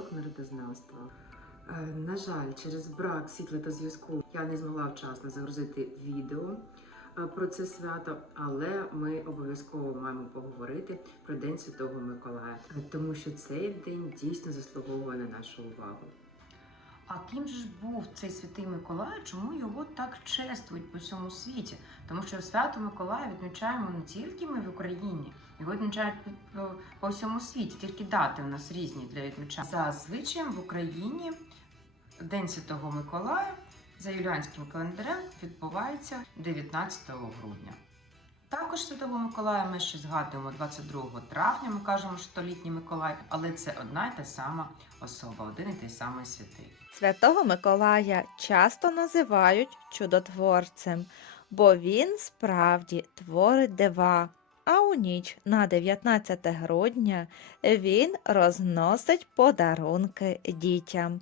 гурток народознавства. Е, На жаль, через брак світла та зв'язку я не змогла вчасно загрузити відео е, про це свято, але ми обов'язково маємо поговорити про День Святого Миколая, е, тому що цей день дійсно заслуговує на нашу увагу. А ким же ж був цей святий Миколай? Чому його так чествують по всьому світі? Тому що свято Миколая відмічаємо не тільки ми в Україні, його відмічають по- всьому світі, тільки дати у нас різні для відмічання. За звичаєм в Україні День Святого Миколая за юліанським календарем відбувається 19 грудня. Також Святого Миколая ми ще згадуємо 22 травня. Ми кажемо, що літній Миколай, але це одна й та сама особа, один і той самий святий. Святого Миколая часто називають чудотворцем, бо він справді творить дива. А у ніч на 19 грудня він розносить подарунки дітям.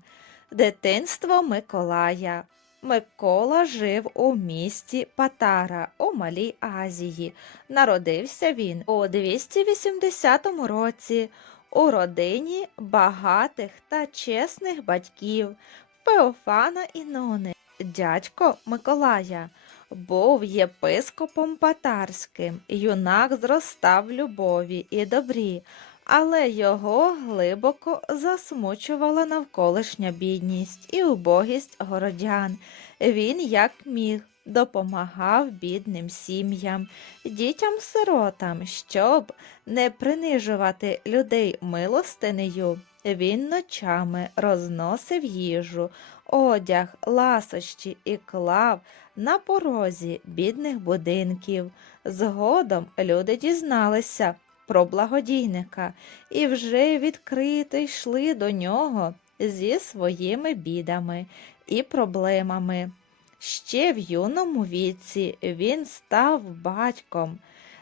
Дитинство Миколая. Микола жив у місті Патара у Малій Азії. Народився він у 280 році у родині багатих та чесних батьків Феофана і Нони. Дядько Миколая був єпископом патарським. Юнак зростав в любові і добрі, але його глибоко засмучувала навколишня бідність і убогість городян. Він, як міг, допомагав бідним сім'ям, дітям-сиротам, щоб не принижувати людей милостинею, він ночами розносив їжу, одяг, ласощі і клав на порозі бідних будинків. Згодом люди дізналися про благодійника і вже відкрито йшли до нього зі своїми бідами і проблемами. Ще в юному віці він став батьком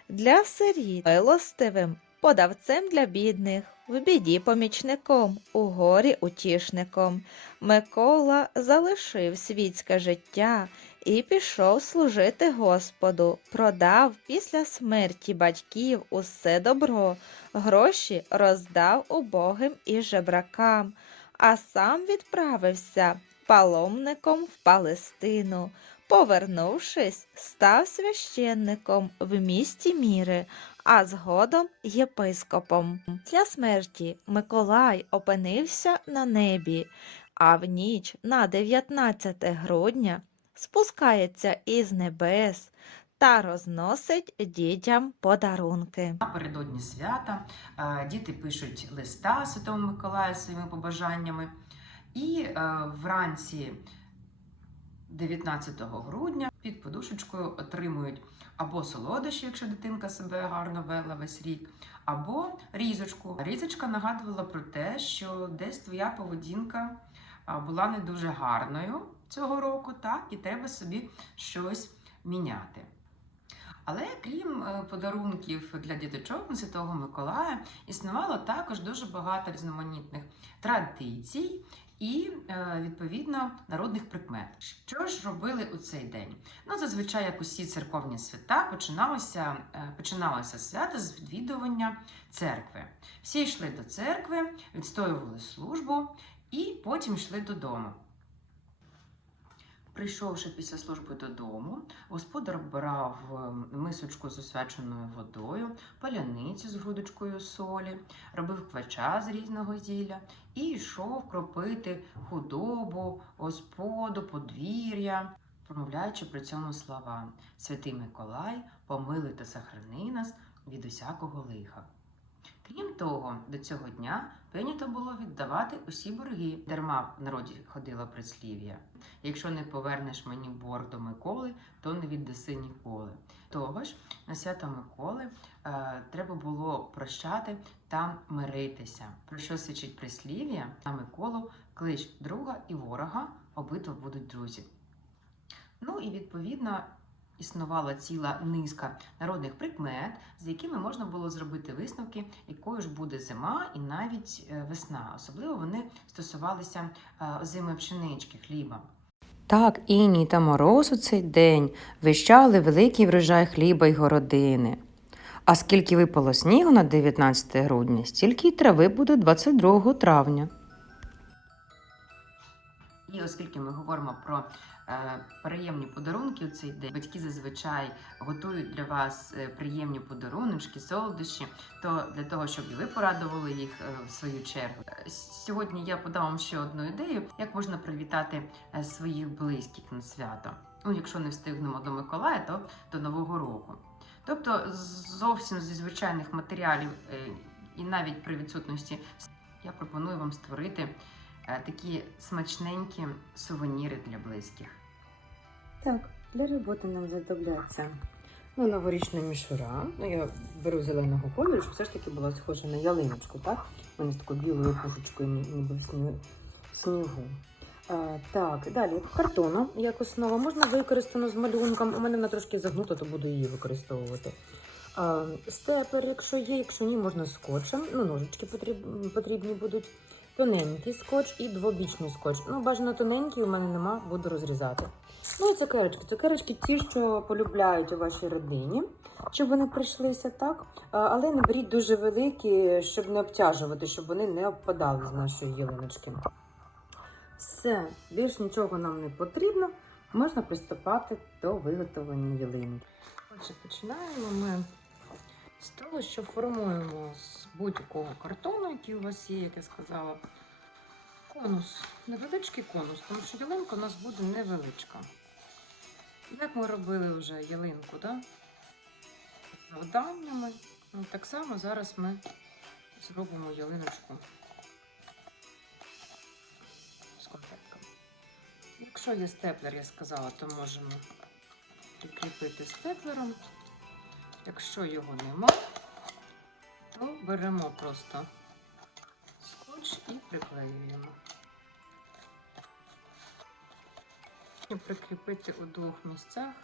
для сиріт, милостивим, подавцем для бідних, в біді помічником, у горі утішником. Микола залишив світське життя і пішов служити Господу, продав після смерті батьків усе добро, гроші роздав убогим і жебракам, а сам відправився паломником в Палестину. Повернувшись, став священником в місті Міри, а згодом єпископом. Для смерті Миколай опинився на небі, а в ніч на 19 грудня спускається із небес та розносить дітям подарунки. Напередодні свята е, діти пишуть листа Святому Миколаю своїми побажаннями. І е, вранці 19 грудня під подушечкою отримують або солодощі, якщо дитинка себе гарно вела весь рік, або різочку. Різочка нагадувала про те, що десь твоя поведінка була не дуже гарною цього року, так, і треба собі щось міняти. Але крім е, подарунків для діточок Святого Миколая, існувало також дуже багато різноманітних традицій і, е, відповідно, народних прикмет. Що ж робили у цей день? Ну, зазвичай, як усі церковні свята, починалося, е, починалося свято з відвідування церкви. Всі йшли до церкви, відстоювали службу і потім йшли додому. Прийшовши після служби додому, господар брав е, мисочку з освяченою водою, паляницю з грудочкою солі, робив квача з різного зілля і йшов кропити худобу, господу, подвір'я, промовляючи при цьому слова Святий Миколай, помилуй та сохрани нас від усякого лиха. Крім того, до цього дня прийнято було віддавати усі борги. Дарма в народі ходило прислів'я. Якщо не повернеш мені борг до Миколи, то не віддаси ніколи. Того ж, на свято Миколи е, треба було прощати та миритися. Про що свідчить прислів'я? На Миколу клич друга і ворога, обидва будуть друзі. Ну і відповідно існувала ціла низка народних прикмет, з якими можна було зробити висновки, якою ж буде зима і навіть е, весна. Особливо вони стосувалися е, озимої пшенички, хліба. Так, іній та мороз у цей день вищали великий врожай хліба й городини. А скільки випало снігу на 19 грудня, стільки й трави буде 22 травня. І оскільки ми говоримо про приємні подарунки у цей день, батьки зазвичай готують для вас е, приємні подаруночки, солодощі, то для того, щоб і ви порадували їх е, в свою чергу. Е, Сьогодні я подам вам ще одну ідею, як можна привітати е, своїх близьких на свято. Ну, якщо не встигнемо до Миколая, то до Нового року. Тобто, зовсім зі звичайних матеріалів е, і навіть при відсутності я пропоную вам створити е, такі смачненькі сувеніри для близьких. Так, для роботи нам знадобляться ну, новорічна мішура. Ну, я беру зеленого кольору, щоб все ж таки була схожа на ялиночку, так? Мене з такою білою пушечкою, ніби в снігу. А, так, далі картону як основа. Можна використано з малюнком. У мене вона трошки загнута, то буду її використовувати. А, степер, якщо є, якщо ні, можна скотчем. Ну, ножички потрібні будуть. Тоненький скотч і двобічний скотч. Ну, бажано тоненький, у мене нема, буду розрізати. Ну і цукерочки. Цукерочки ті, що полюбляють у вашій родині, щоб вони прийшлися так. Але не беріть дуже великі, щоб не обтяжувати, щоб вони не обпадали з нашої ялиночки. Все, більш нічого нам не потрібно. Можна приступати до виготовлення ялинки. Отже, починаємо ми того, що формуємо з будь-якого картону, який у вас є, як я сказала, конус. Невеличкий конус, тому що ялинка у нас буде невеличка. Як ми робили вже ялинку, да? з завданнями, ну, так само зараз ми зробимо ялиночку з конфетками. Якщо є степлер, я сказала, то можемо прикріпити степлером. Якщо його нема, то беремо просто скотч і приклеюємо. Прикріпити у двох місцях,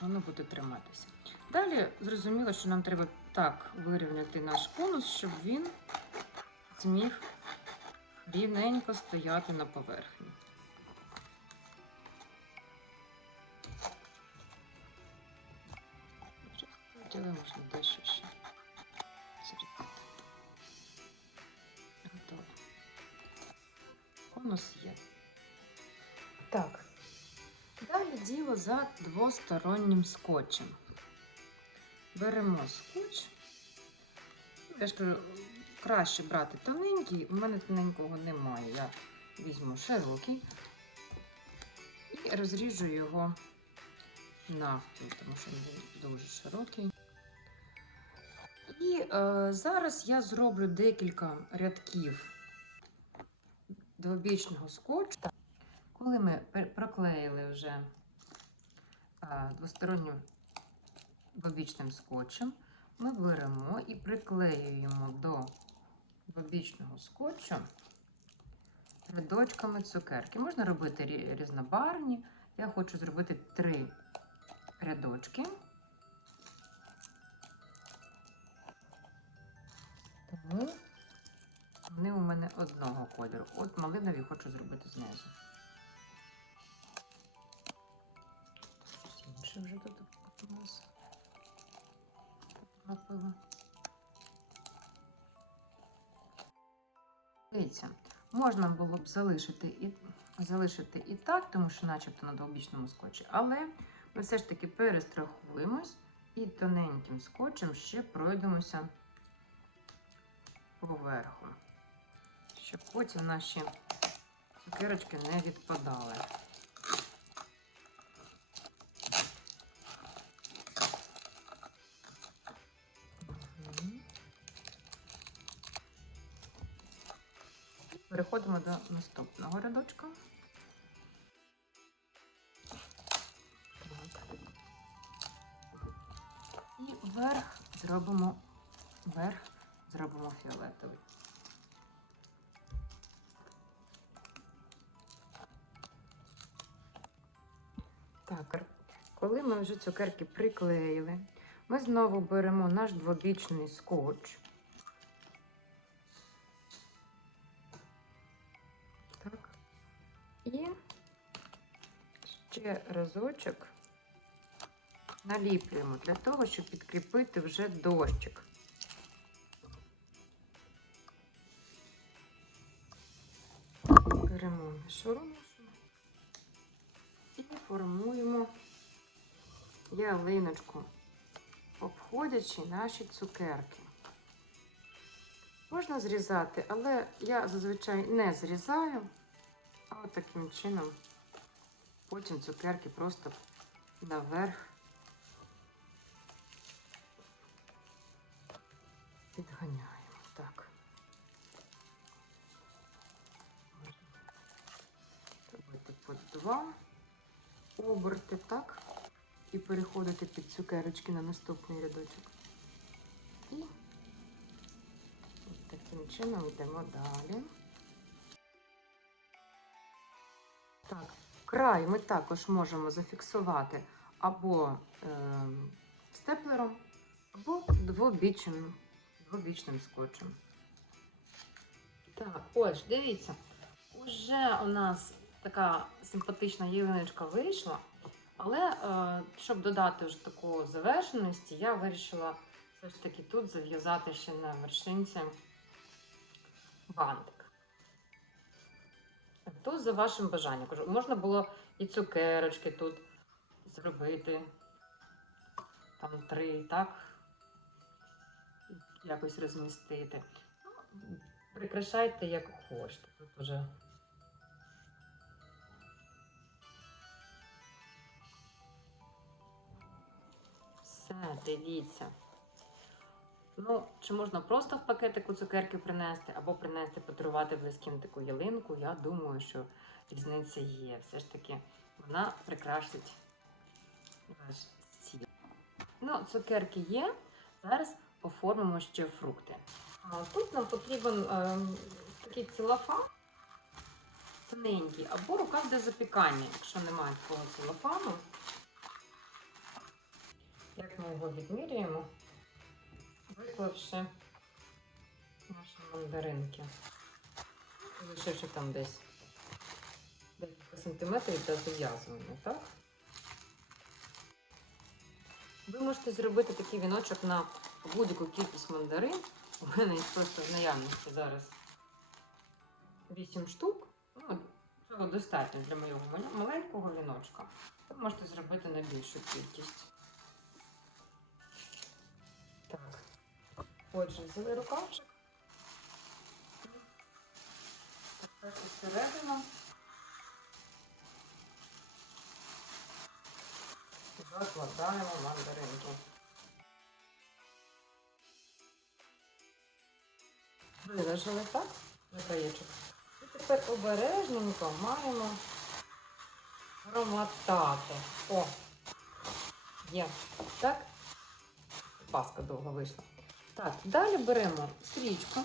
воно буде триматися. Далі зрозуміло, що нам треба так вирівняти наш конус, щоб він зміг рівненько стояти на поверхні. Можна дещо ще зрізати. Готово. Конус є. Так. Далі діло за двостороннім скотчем. Беремо скотч. Ну, Я ж кажу, краще брати тоненький. У мене тоненького немає. Я візьму широкий і розріжу його навпіл, тому що він дуже широкий. І е, зараз я зроблю декілька рядків двобічного скотчу. Коли ми проклеїли вже е, двостороннім двобічним скотчем, ми беремо і приклеюємо до двобічного скотчу рядочками цукерки. Можна робити рі- різнобарвні. Я хочу зробити три рядочки. Тому вони у мене одного кольору. От малинові хочу зробити знизу. Щось інше вже тут у нас потрапило. Дивіться, можна було б залишити і, залишити і так, тому що начебто на двобічному скотчі, але ми все ж таки перестрахуємось і тоненьким скотчем ще пройдемося поверху, щоб потім наші цукерочки не відпадали. Переходимо до наступного рядочка. І верх зробимо верх фіолетовий. Так, коли ми вже цукерки приклеїли, ми знову беремо наш двобічний скотч. Так. І ще разочок наліплюємо для того, щоб підкріпити вже дощик. Беремо і формуємо ялиночку, обходячи наші цукерки. Можна зрізати, але я зазвичай не зрізаю, а от таким чином потім цукерки просто наверх підганяємо. Робити два оберти, так? І переходити під цукерочки на наступний рядочок. І от таким чином йдемо далі. Так, край ми також можемо зафіксувати або е, степлером, або двобічним, двобічним скотчем. Так, ось, дивіться, уже у нас така симпатична ялиночка вийшла, але е, щоб додати вже таку завершеності, я вирішила все ж таки тут зав'язати ще на вершинці бантик. Тут за вашим бажанням. Можна було і цукерочки тут зробити. Там три, так? Якось розмістити. Ну, Прикрашайте як хочете. Тут уже. Дивіться. Ну, чи можна просто в пакетику цукерки принести, або принести подарувати близьким таку ялинку, я думаю, що різниця є. Все ж таки, вона прикрасить ваш стіл. Ну, цукерки є. Зараз оформимо ще фрукти. А тут нам потрібен е, такий целофан тоненький, або рукав для запікання, якщо немає такого целофану. Як ми його відмірюємо? виклавши наші мандаринки. Лишивши там десь декілька сантиметрів для зав'язування, так? Ви можете зробити такий віночок на будь-яку кількість мандарин. У мене їх просто в наявності зараз 8 штук. Ну, цього достатньо для моєго маленького віночка. Ви можете зробити на більшу кількість. Отже, взяли рукавчик. Тепер усередину. Закладаємо мандаринки. Виложили так на краєчок. І тепер обережненько маємо промотати. О! Є. Так? Паска довго вийшла. Так, далі беремо стрічку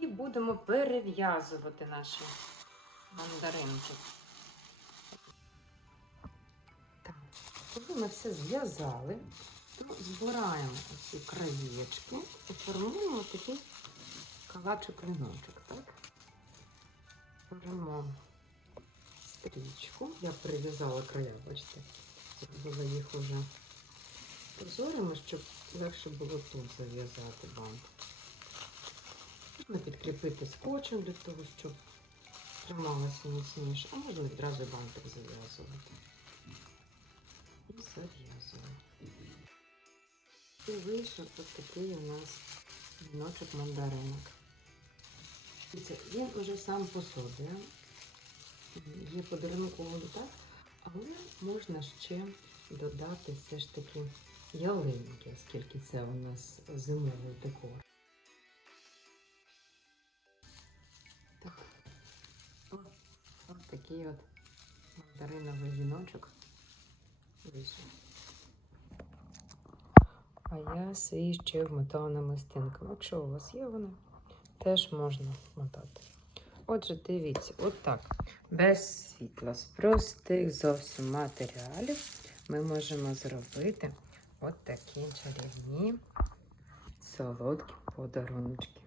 і будемо перев'язувати наші мандаринки. Так, коли ми все зв'язали, то збираємо ці краєчки і формуємо такий калачик-віночок, так? Беремо стрічку. Я перев'язала края, бачите, зробила їх уже прозорими, щоб легше було тут зав'язати бант. Можна підкріпити скотчем для того, щоб трималося міцніше, а можна відразу бантик зав'язувати. І зав'язуємо. І вийшов от такий у нас віночок мандаринок. Він уже сам по собі є подарунковий, так? Але можна ще додати все ж таки ялинки, оскільки це у нас зимовий декор. Так. Ось такий от мандариновий віночок вийшов. А я свій ще вмотала намистинками. Якщо у вас є вони, теж можна мотати. Отже, дивіться, отак. Без світла, з простих зовсім матеріалів ми можемо зробити от такі чарівні солодкі подарунки.